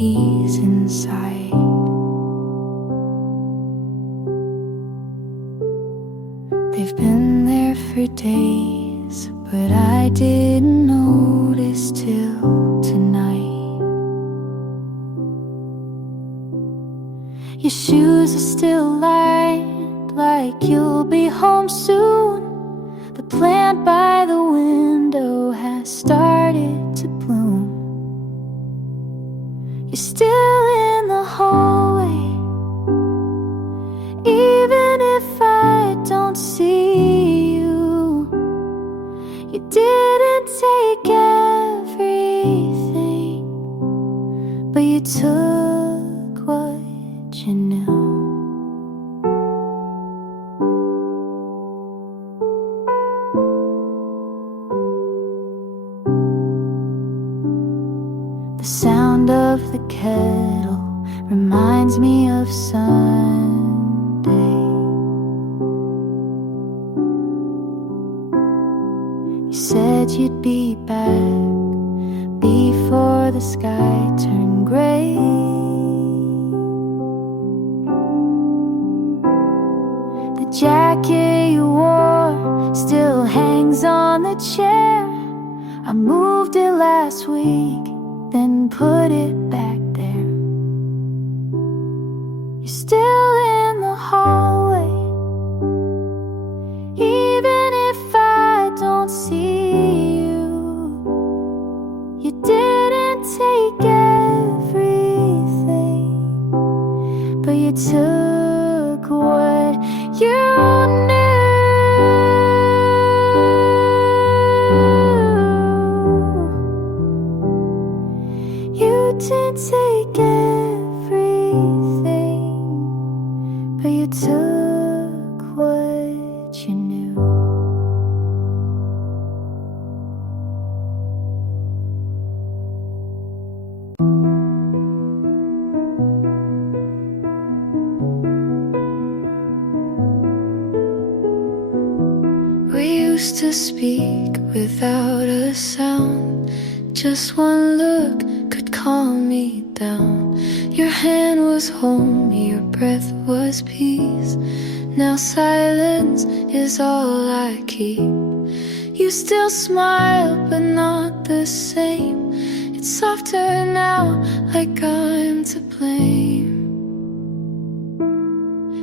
keys inside. They've been there for days, but I didn't notice till tonight. Your shoes are still lined, like you'll be home soon. The plant by the window has started to bloom. You're still in the hallway, even if I don't see you. You didn't take everything, but you took what you knew. The sound of the kettle reminds me of Sunday. You said you'd be back before the sky turned gray. The jacket you wore still hangs on the chair. I moved it last week, then put it back there. You're still in the hallway, even if I don't see you. You didn't take everything, but you took what you knew. You didn't take everything, but you took what you knew. We used to speak without a sound. Just one look could calm me down. Your hand was home, your breath was peace. Now silence is all I keep. You still smile, but not the same. It's softer now, like I'm to blame.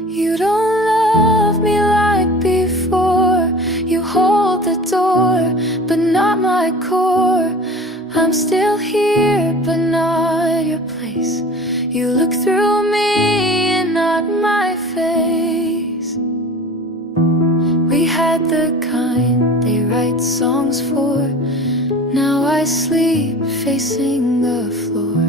You don't love me like before. You hold the door, but not my core. I'm still here, but not your place. You look through me and not my face. We had the kind they write songs for. Now I sleep facing the floor.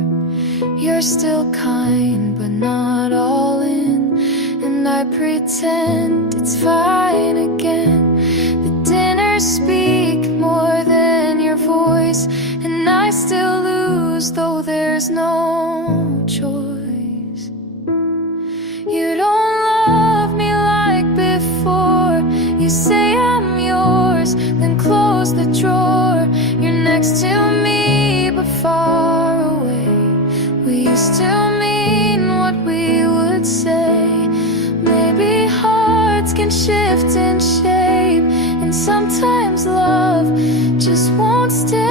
You're still kind, but not all in. And I pretend it's fine again. The dinners speak more than your voice, and I still lose, though there's no choice. You don't love me like before. You say I'm yours, then close the drawer. You're next to me, but far away. We used to mean what we would say. Maybe hearts can shift in shape, and sometimes love just won't stay.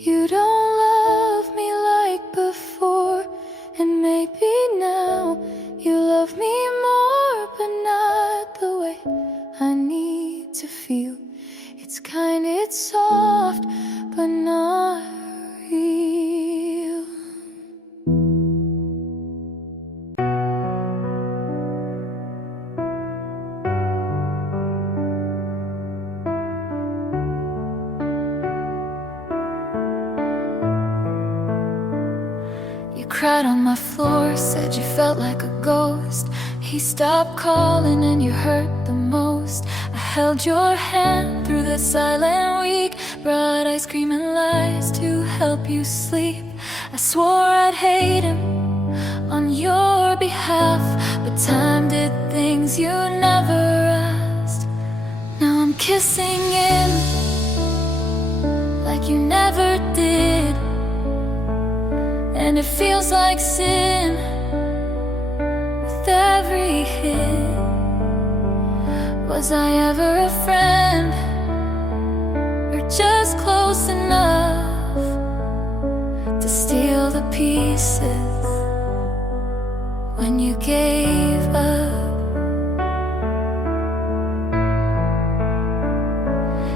You don't love me like before, and maybe now you love me more, but not the way I need to feel. It's kind, it's soft, but not real. cried on my floor, said you felt like a ghost. He stopped calling and you hurt the most. I held your hand through the silent week, brought ice cream and lies to help you sleep. I swore I'd hate him on your behalf, but time did things you never asked. Now I'm kissing him like you never did, and it feels like sin with every hit. Was I ever a friend, or just close enough to steal the pieces when you gave up?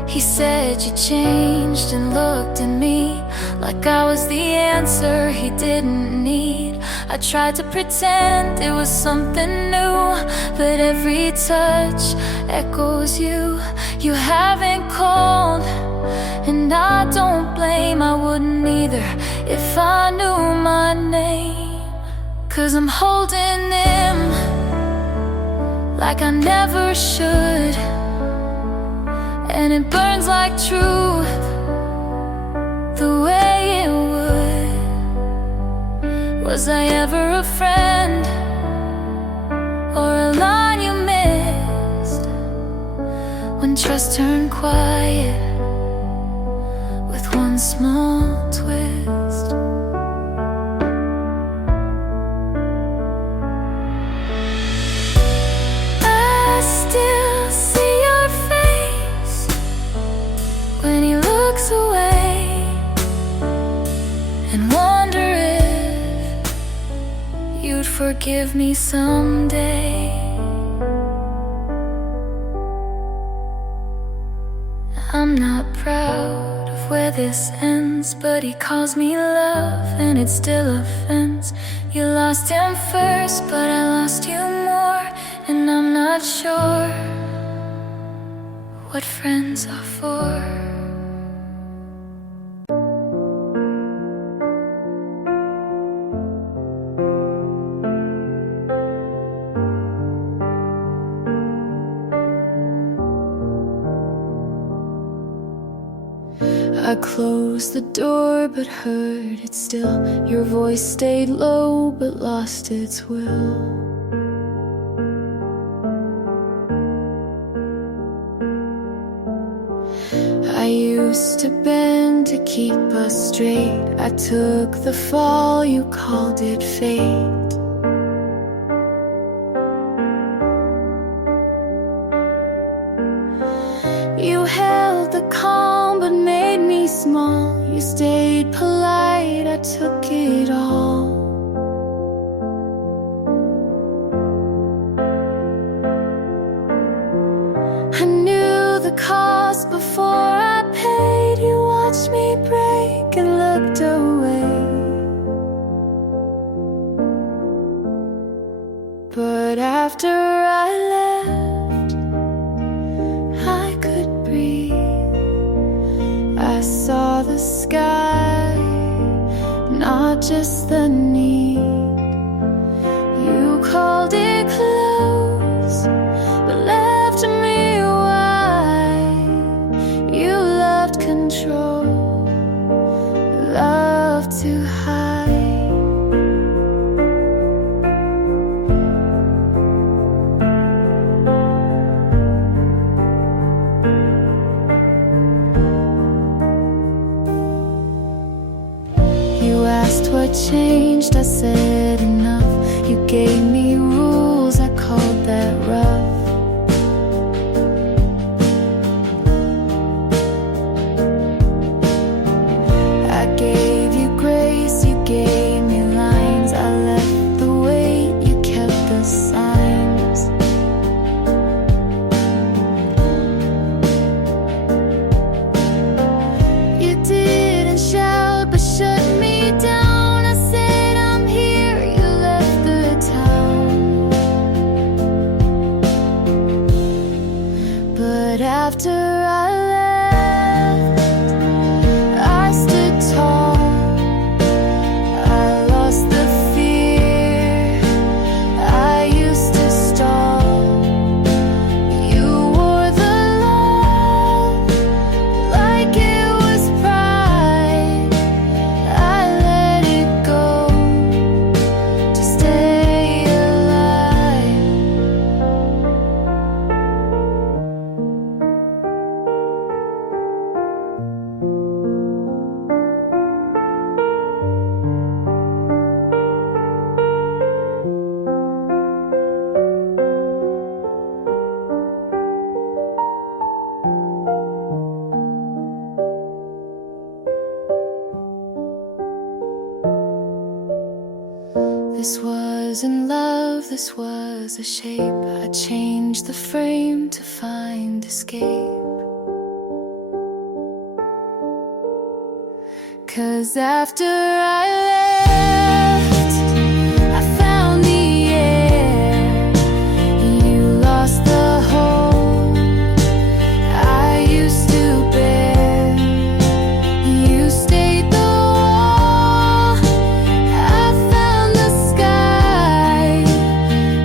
He said you changed and looked at me like I was the answer he didn't need. I tried to pretend it was something new, but every touch echoes you. You haven't called, and I don't blame. I wouldn't either if I knew my name. 'Cause I'm holding him like I never should, and it burns like truth the way it would. Was I ever a friend, or a line you missed when trust turned quiet with one small twist? I still see your face when he looks away, and wonder if you'd forgive me someday. I'm not proud of where this ends, but he calls me love, and it's still offense. You lost him first, but I lost you more, and I'm not sure what friends are for. I closed the door but heard it still. Your voice stayed low but lost its will. I used to bend to keep us straight. I took the fall, you called it fate. You held the calm but made me small. You stayed polite, I took it all. I knew the cost before I paid. You watched me break and looked away, but after I left, I could breathe. I saw the sky, not just the need. You called it close, but left me wide. You loved control, loved to hide. You asked what changed, I said enough. You gave me rules, I called that rough. I gave you grace, you gave me lines. I left the weight, you kept the signs. You didn't shout but shut me down. I said I'm here, you left the town. This wasn't love, this was a shape. I changed the frame to find escape. 'Cause after I left, I found the air. You lost the hold I used to bear. You stayed the wall. I found the sky.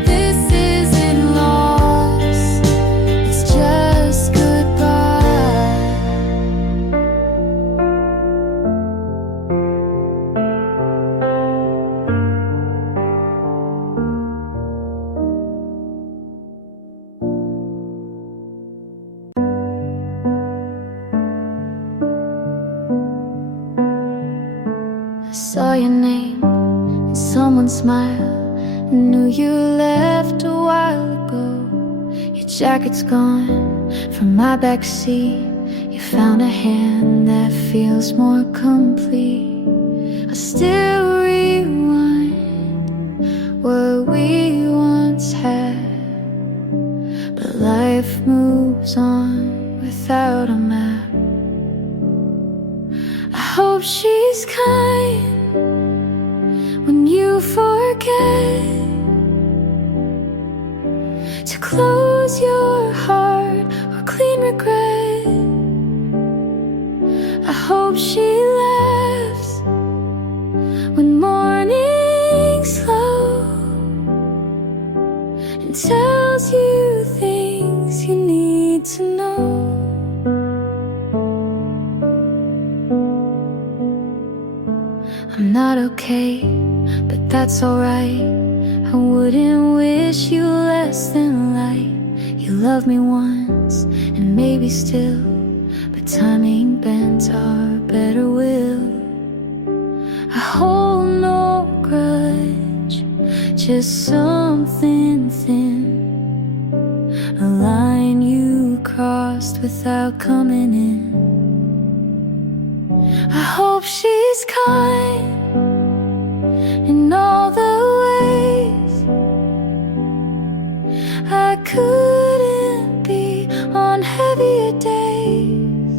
This isn't loss, it's just goodbye. I saw your name in someone's smile. I knew you left a while ago. Your jacket's gone from my backseat. You found a hand that feels more complete. I still rewind what we once had, but life moves on without a map. I hope she's kind when you forget to close your heart or clean regret. I hope she laughs when morning's slow and tells you things you need to know. I'm not okay, but that's alright. I wouldn't wish you less than light. You loved me once, and maybe still, but time ain't bent our better will. I hold no grudge, just something thin, a line you crossed without coming in. I hope she's kind in all the ways I couldn't be on heavier days.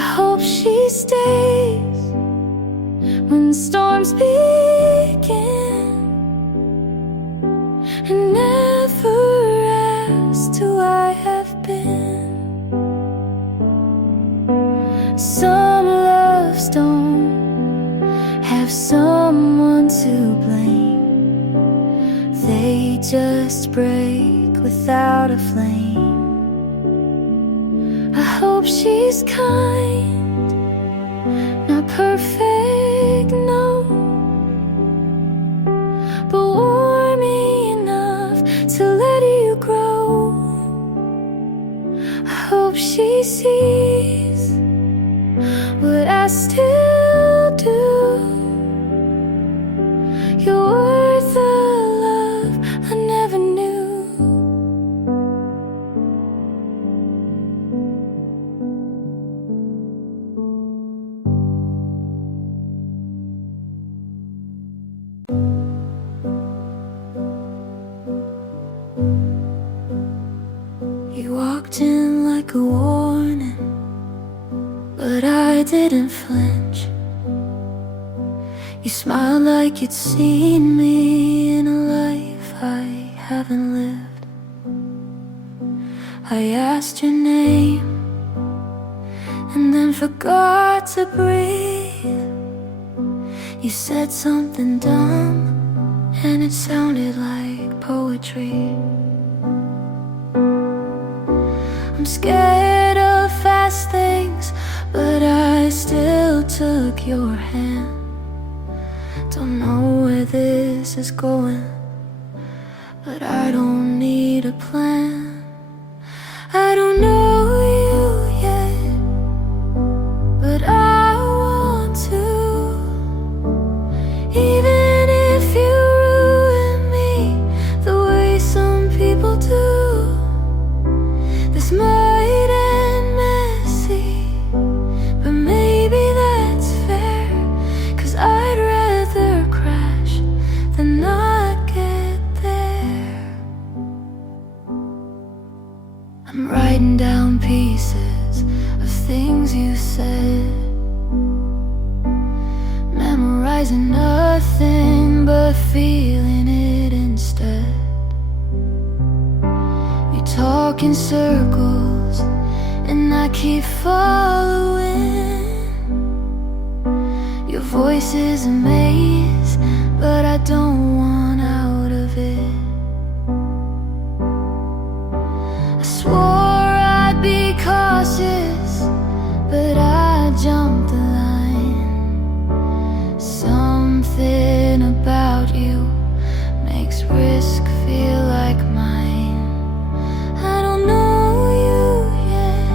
I hope she stays when storms begin and never asks who I have been. Some loves don't have someone to blame. They just break without a flame. I hope she's kind, not perfect, no, but warm enough to let you grow. I hope she sees what I still do. You're worth the love I never knew. You walked in like a warning, but I didn't flinch. You smiled like you'd seen me in a life I haven't lived. I asked your name and then forgot to breathe. You said something dumb and it sounded like poetry. I'm scared of fast things, but I still took your hand. Don't know where this is going, but I don't need a plan. I don't know you yet, but I want to. Even if you ruin me the way some people do, this might end messy, but maybe that's fair. 'Cause I'd rather crash feeling it instead. You talk in circles and I keep following. Your voice is a maze, but I don't want out of it. I swore I'd be cautious, but I jumped the line. Something about you makes risk feel like mine. I don't know you yet,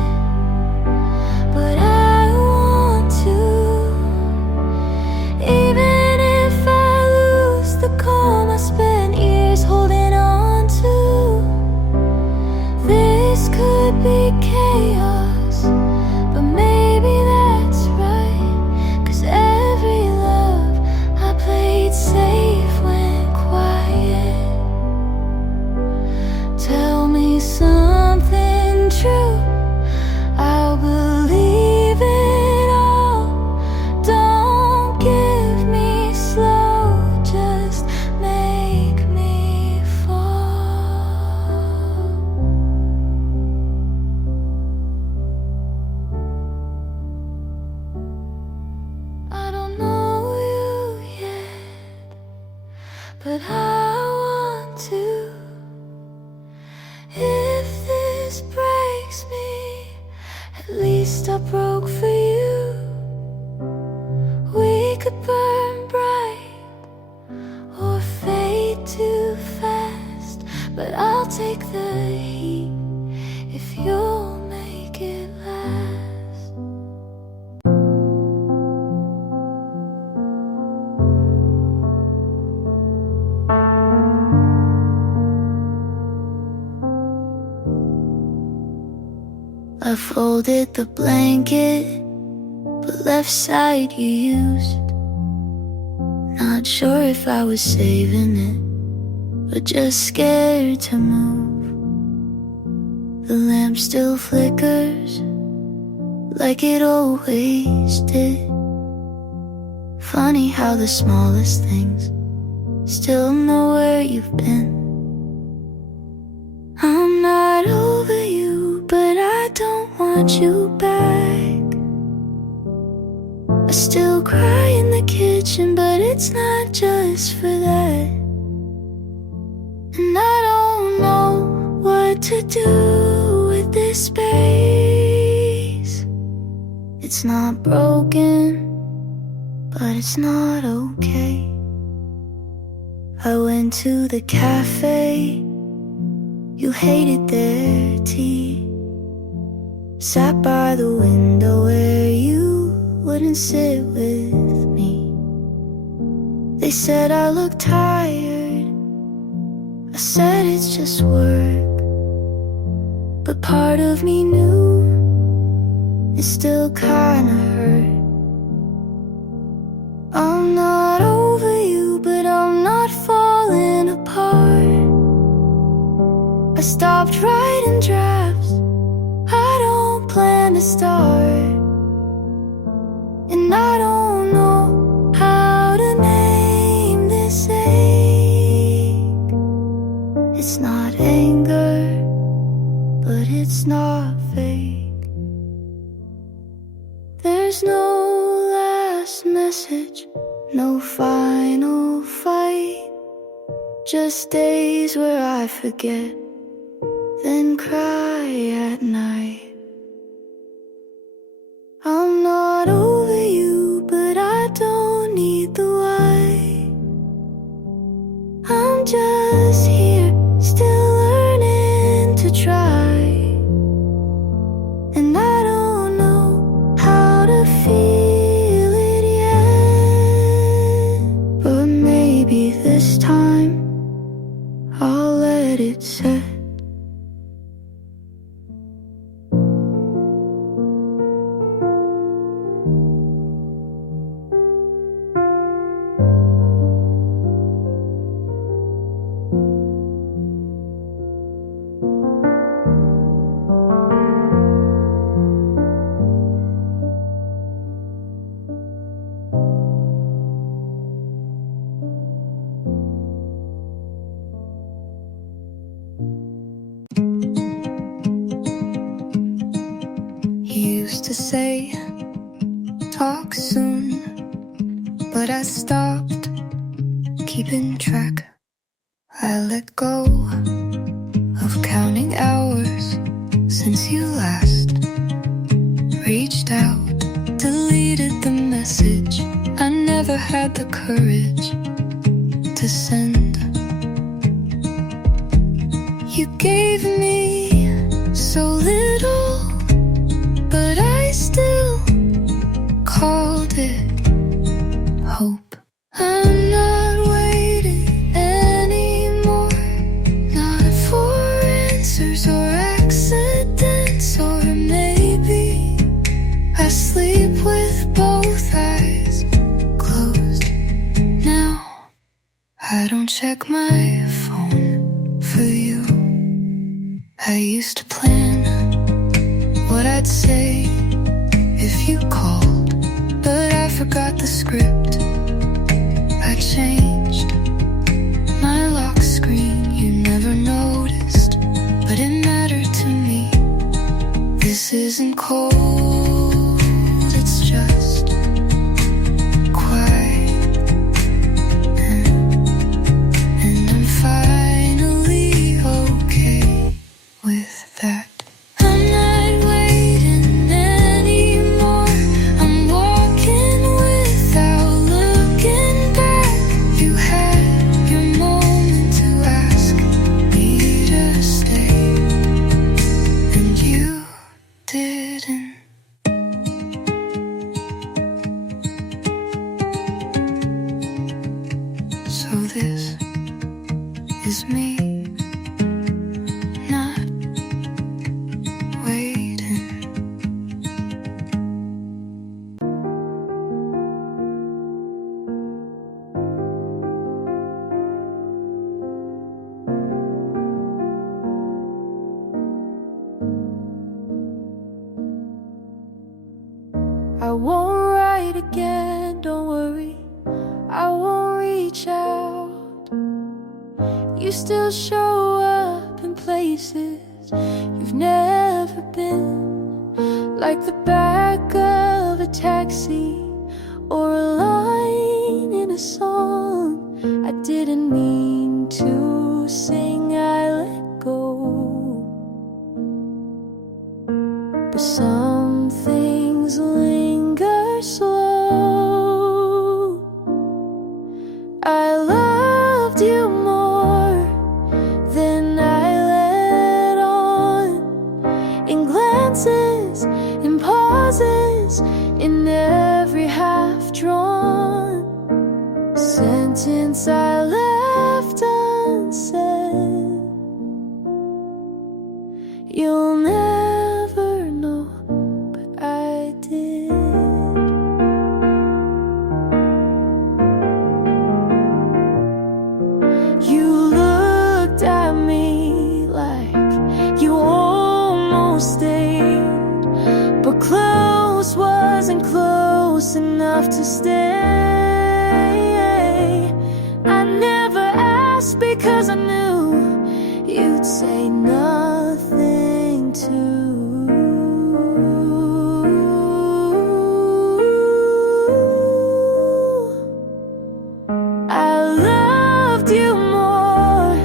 but I want to. Even if I lose the calm I spent years holding on to, this could be chaos, but maybe that's right. 'Cause every love I played safe went quiet. Tell me something true, I'll believe it all. Don't give me slow, just make me fall. I don't know you yet, but I want to. If this breaks me, at least I broke for you. We could burn bright or fade too fast, but I'll take the heat if you'll make it last. I folded the blanket, but left side you used. Not sure if I was saving it, but just scared to move. The lamp still flickers, like it always did. Funny how the smallest things still know where you've been. I'm not over you, but I don't want you back. I still cry in the kitchen, but it's not just for that. And I don't know what to do with this space. It's not broken, but it's not okay. I went to the cafe, you hated their tea. Sat by the window where you wouldn't sit with me. They said I look tired, I said it's just work. But part of me knew it still kinda hurt. I'm not over you, but I'm not falling apart. I stopped writing drafts, I don't plan to start. And I don't know how to name this ache. It's not anger, but it's not fake. There's no last message, no final fight. Just days where I forget, then cry at night. I'm not over you, but I don't need the white. I'm just here, still learning to try. And I don't know how to feel it yet, but maybe this time I'll let it set. You used to say, talk soon, but I stopped keeping track. I let go of counting hours since you last reached out, deleted the message I never had the courage to send. You gave me so little, but I still called it hope. I'm not waiting anymore, not for answers or accidents, or maybe I sleep with both eyes closed now. I don't check my phone for you. I used to plan what I'd say if you called, but I forgot the script. I changed my lock screen, you never noticed, but it mattered to me. This isn't cold, it's just quiet, and I'm finally okay with that. I'm not waiting anymore, I'm walking without looking back. You had your moment to ask me to stay, and you didn't. So this is me not waiting. I won't write again, don't worry, I won't reach out. You still show up in places you've never been, like the back of a taxi or a line in a song I didn't mean to sing. I let go, but some things linger slow. I loved you more than I let on, in glances, in pauses, in every half-drawn sentence I left unsaid. You'll never know, but I did. You looked at me like you almost stayed, but close wasn't close enough to stay. I never asked because I knew you'd say nothing to. I loved you more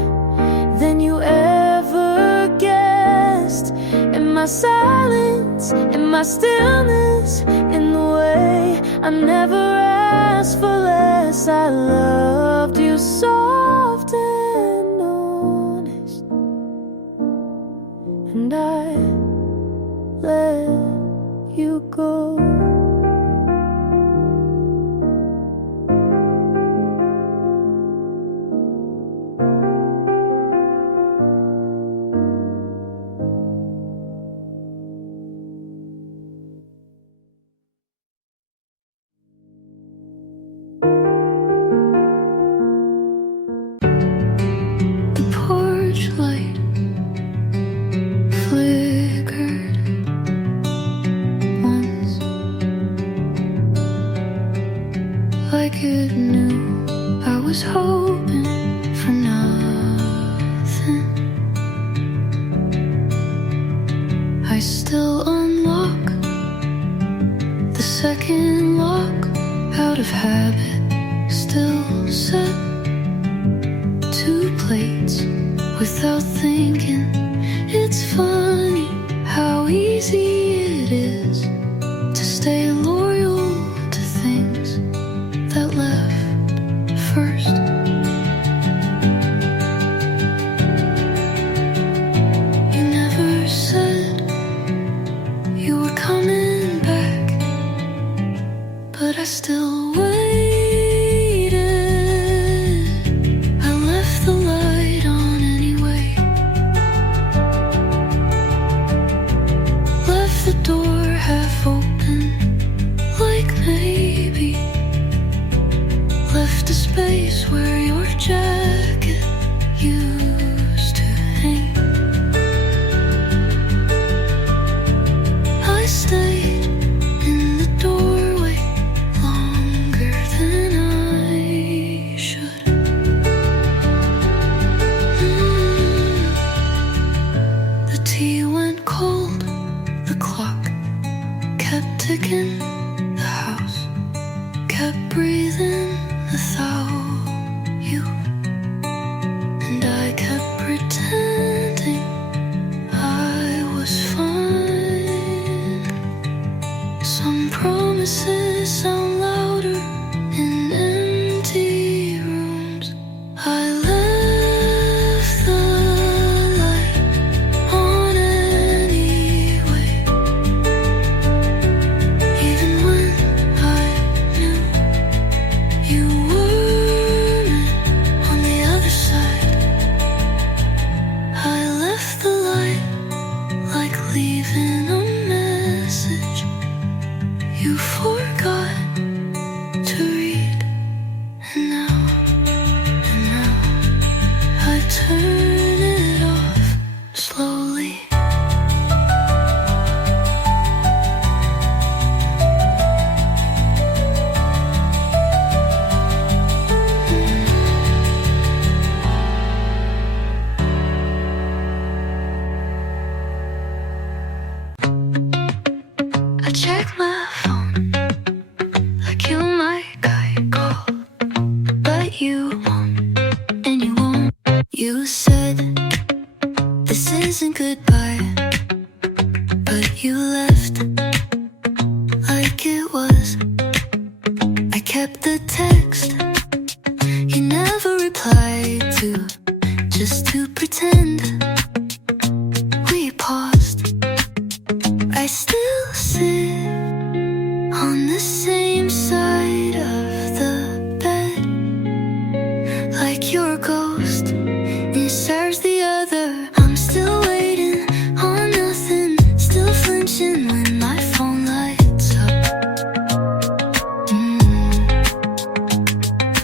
than you ever guessed, in my silence, in my stillness, in the way I never asked for less. I loved you soft and honest, and I let you go. The porch light flickered once, like it knew I was hoping for nothing. I still unlock of habit, still set two plates without thinking. It's funny how easy it is to stay loyal to things that left first. You never said you were coming back, but I still waited. I left the light on anyway, left the door half open, like maybe left a space where your jacket used to hang. I stayed in the doorway longer than I should. The tea went cold, the clock kept ticking, the house kept breathing without you, and I kept pretending I was fine. Some promises sound louder in empty rooms. I left the light on anyway, even when I knew you weren't on the other side. I left the light like leaving a message you forgot to read. And now I turn it off slowly. I check my phone like you might call, but you won't, and you won't. You said this isn't goodbye, but you left like it was. I kept the text you never replied to, just to pretend we paused. I still sit on the same side of the bed, like your ghost serves the other. I'm still waiting on nothing, still flinching when my phone lights up.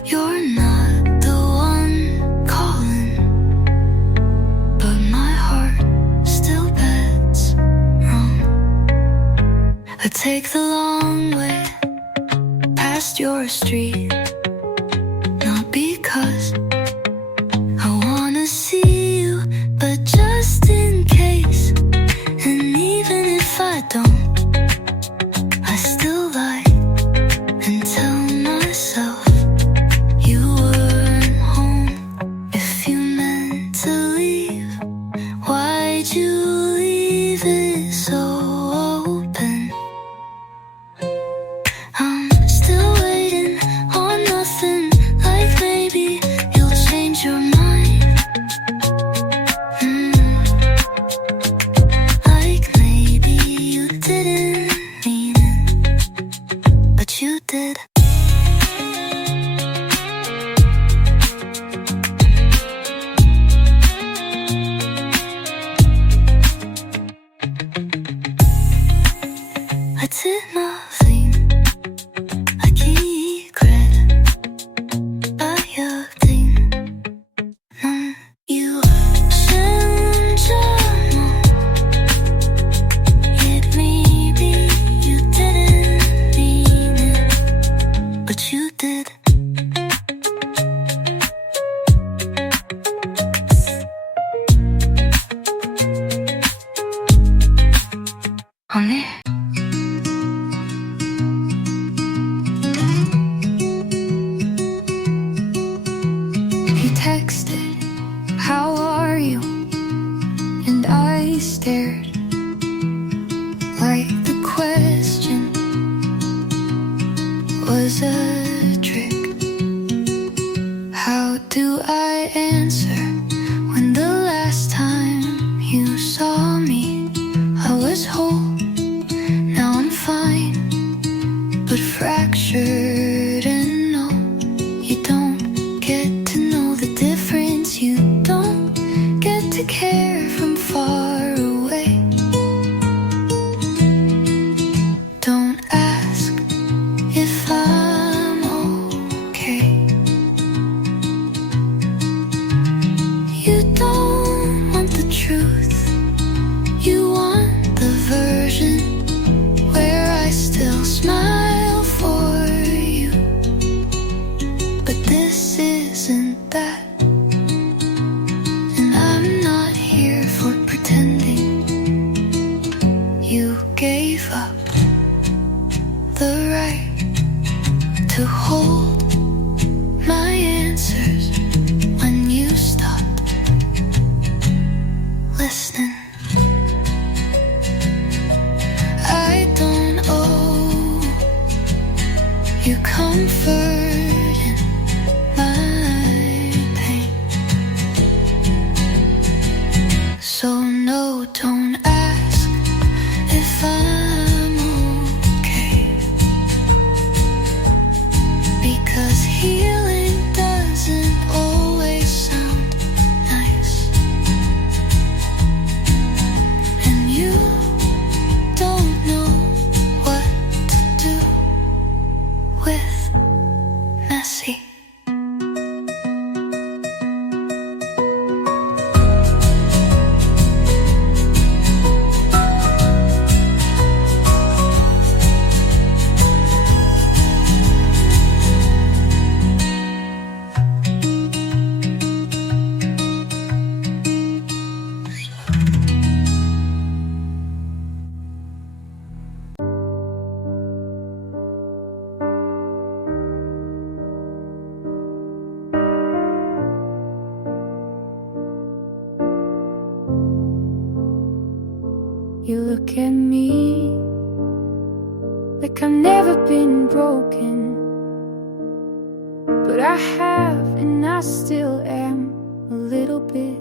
You're not the one calling, but my heart still bets wrong. I take the long way past your street, not because I wanna see you, but just in case. And even if I don't, I still lie and tell myself you weren't home. If you meant to leave, why'd you leave it so open? I'm still waiting on nothing, like maybe you'll change your mind. Like maybe you didn't mean it, but you did. I did nothing, I keep credit by your thing. You change your mind, yet maybe you didn't mean it, but you did. 언니 was a trick. How do I answer when the last time you saw me I was whole? Now I'm fine, but fractured, and no, you don't get to know the difference. You don't get to care from far away. Don't ask if I'm okay. You don't want the truth, you want the version where I still smile for you. But this isn't that, and I'm not here for pretending. You gave up the right to hold my answers when you stopped listening. I don't owe you comfort in my pain, so no, don't ask if I'm okay, because healing doesn't always sound nice, and you don't know what to do with messy. You look at me like I've never been broken, but I have, and I still am a little bit.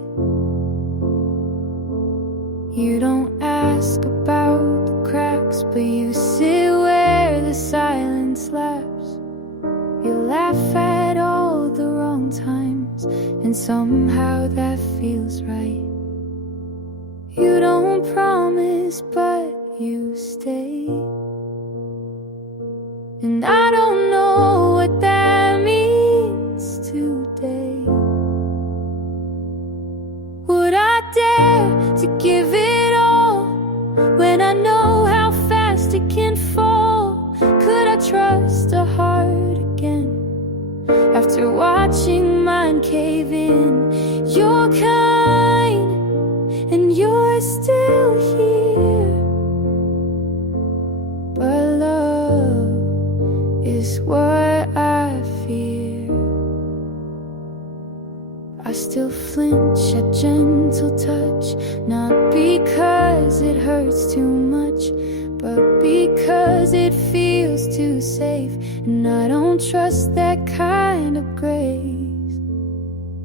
You don't ask about the cracks, but you sit where the silence laughs. You laugh at all the wrong times, and somehow that feels right. You don't promise, but you stay, and I don't know what that means today. Would I dare to give it all when I know how fast it can fall? Could I trust a heart again after watching mine cave in? You're kind, and you're still here, but love is what I fear. I still flinch at gentle touch, not because it hurts too much, but because it feels too safe, and I don't trust that kind of grace.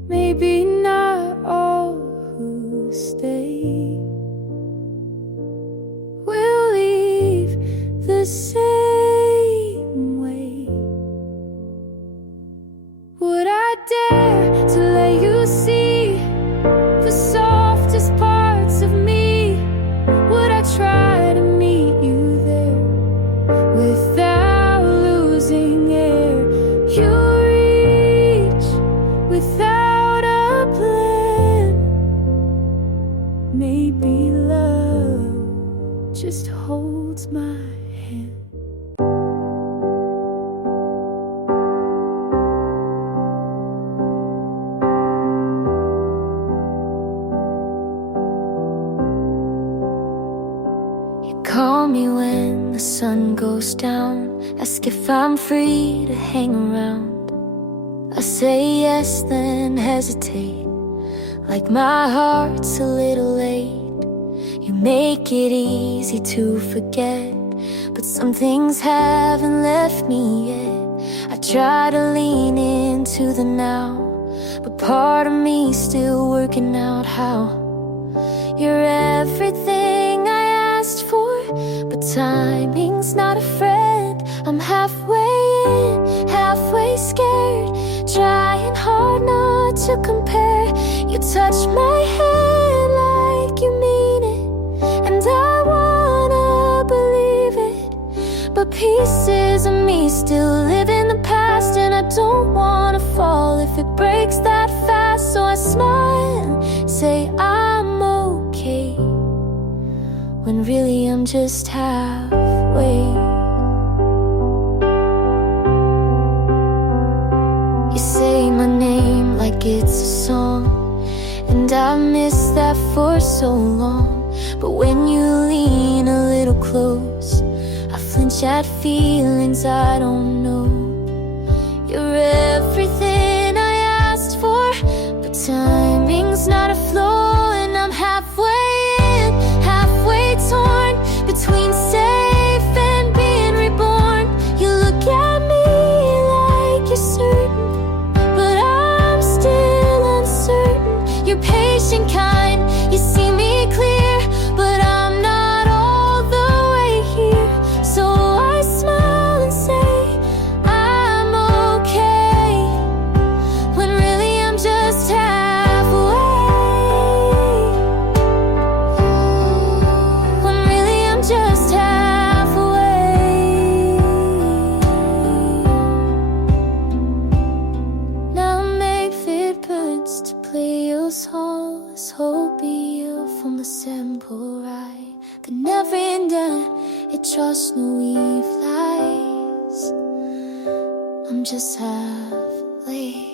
Maybe not all who stay will leave the same way. Would I dare to let you see the softest parts of me? Would I try to meet you there without losing air? You reach without a plan. Maybe love just holds my hand. You call me when the sun goes down, ask if I'm free to hang around. I say yes, then hesitate, like my heart's a little late. You make it easy to forget, but some things haven't left me yet. I try to lean into the now, but part of me's still working out how. You're everything I asked for, but timing's not a friend. I'm halfway in, halfway scared, trying hard not to compare. You touch my hand like you mean it, and I wanna believe it, but pieces of me still live in the past, and I don't wanna fall if it breaks that fast. So I smile and say I'm okay, when really I'm just halfway. You say my name like it's a song, and I miss that for so long. But when you lean a little close, I flinch at feelings I don't know. You're everything I asked for, but timing's not a flow. And I'm halfway in, halfway torn between safe and being reborn. You look at me like you're certain, but I'm still uncertain. You're patient, kind, you see me clear, but I'm not all the way here. So I smile and say I'm okay, when really I'm just halfway. When really I'm just halfway. Now make it birds to play your songs, hope you from the simple right. The never ending, it just no eve lies. I'm just halfway.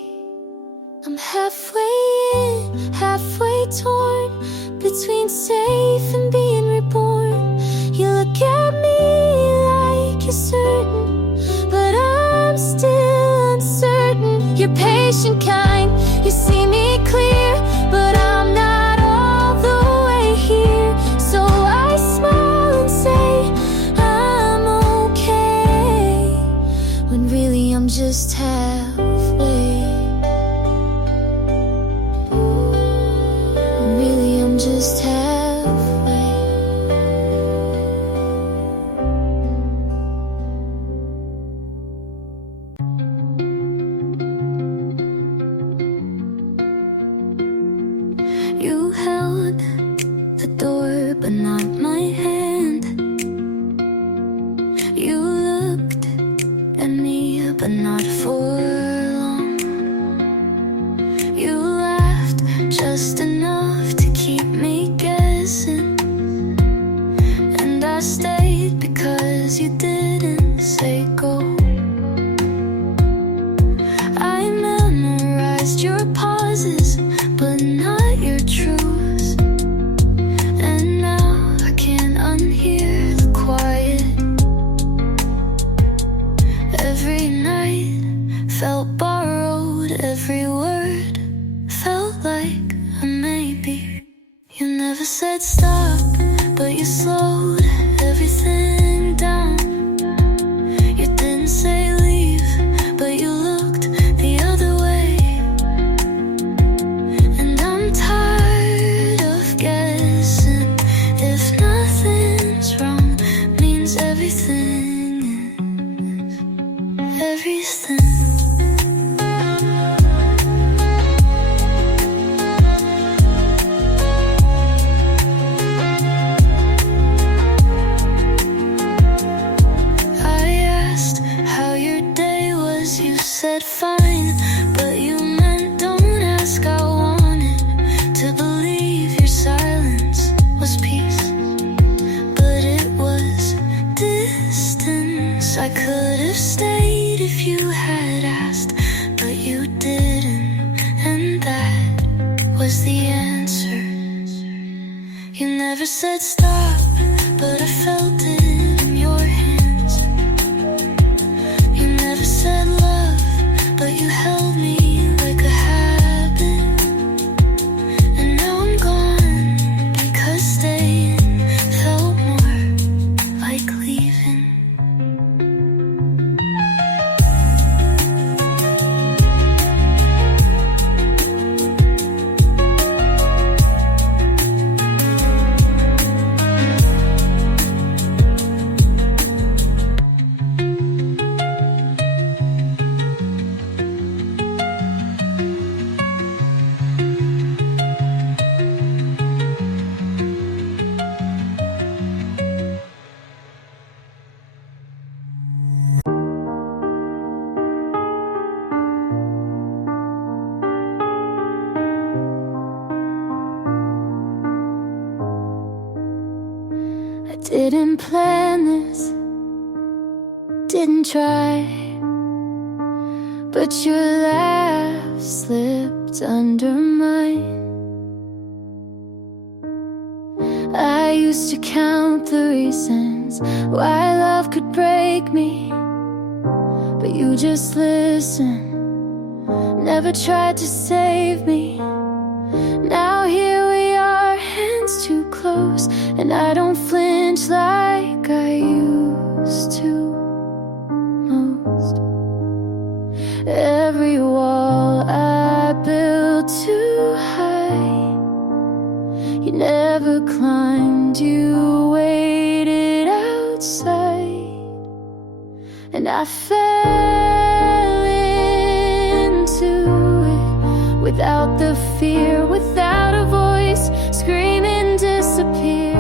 I'm halfway in, halfway torn between safe and being reborn. You look at me like you're certain, but I'm still uncertain. You're patient, kind, you see me clear, but I'm not all the way here. So I smile and say I'm okay, when really I'm just halfway. When really I'm just halfway. You held the door, but not my hand. You looked at me, but not for long. You laughed just enough to keep me guessing, and I stayed because you didn't say go. I memorized your pauses, but not your truths. And now I can't unhear the quiet. Every night felt borrowed, every word felt like a maybe. You never said stop, but you slowed everything down. You didn't say leave, but you looked the other way. And I'm tired of guessing if nothing's wrong means everything is everything. I asked how your day was, you said fine, but you meant don't ask. I wanted to believe your silence was peace, but it was distance. I could have stayed if you had asked, but you didn't, and that was the answer. You never said stop, but I felt it in your hands. You never said love, but you held me like a habit. And now I'm gone because staying felt more like leaving. didn't plan this, didn't try, but your laugh slipped under mine. I used to count the reasons why love could break me, but you just listened, never tried to save me. Now here we are, hands too close, and I don't flinch like I used to most. Every wall I built too high, you never climbed, you waited outside, and I fell into it without the fear, without a voice, screaming disappear.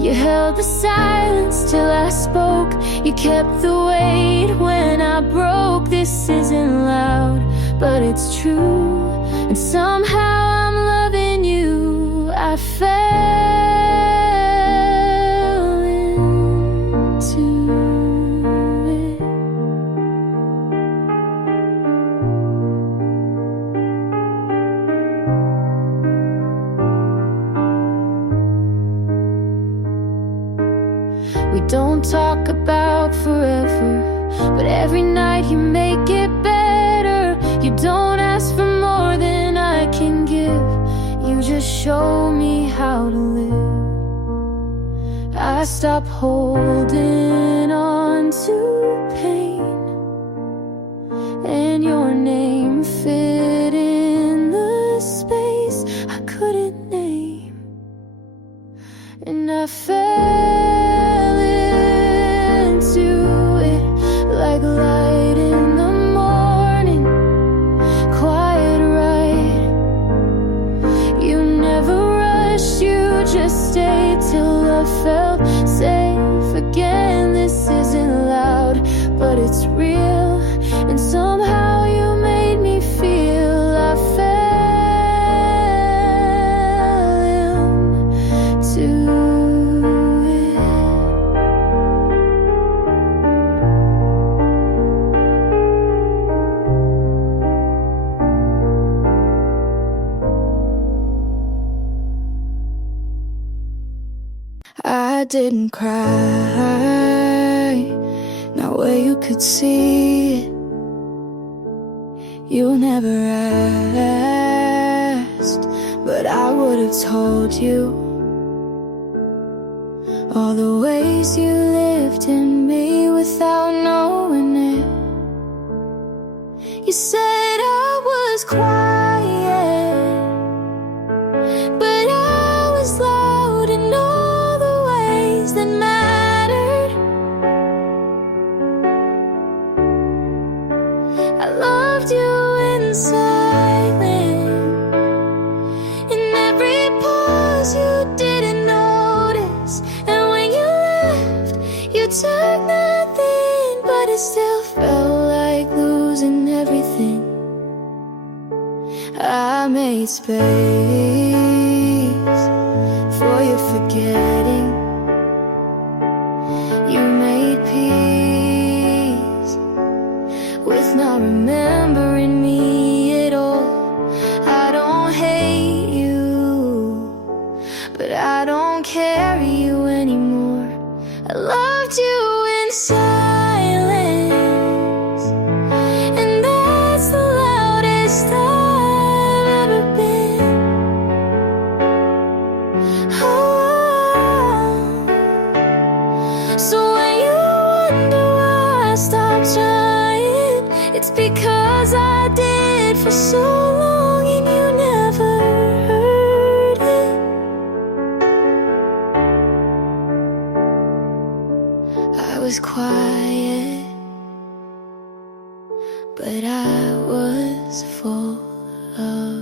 You held the silence till I spoke, you kept the weight when I broke. This isn't loud, but it's true, and somehow I'm loving you. I fell into it. We don't talk about forever, but every night you make it better. You don't ask for more than I can give, you just show me how to live. I stop holding on to pain, and your name fit in the space I couldn't name, and I fell into it like light in the morning, quiet right. You never rushed, you just stayed till I felt safe again. This isn't loud, but it's real, and somehow you made me feel. I fell into it. I didn't cry, not where you could see it. You never asked, but I would have told you all the ways you lived in me without knowing it. You said I was quiet, but I was loud in all the ways that mattered. I loved you in silence, in every pause you didn't notice, and when you left, you took nothing, but it still felt like losing everything. I made space for you forgetting. You made peace with not remembering me at all. I don't hate you, but I don't carry you anymore. I loved you in silence, and that's the loudest I've ever been. Oh, so when you wonder why I stopped trying, it's because I did for so long and you never heard it. I was quiet, but I was full of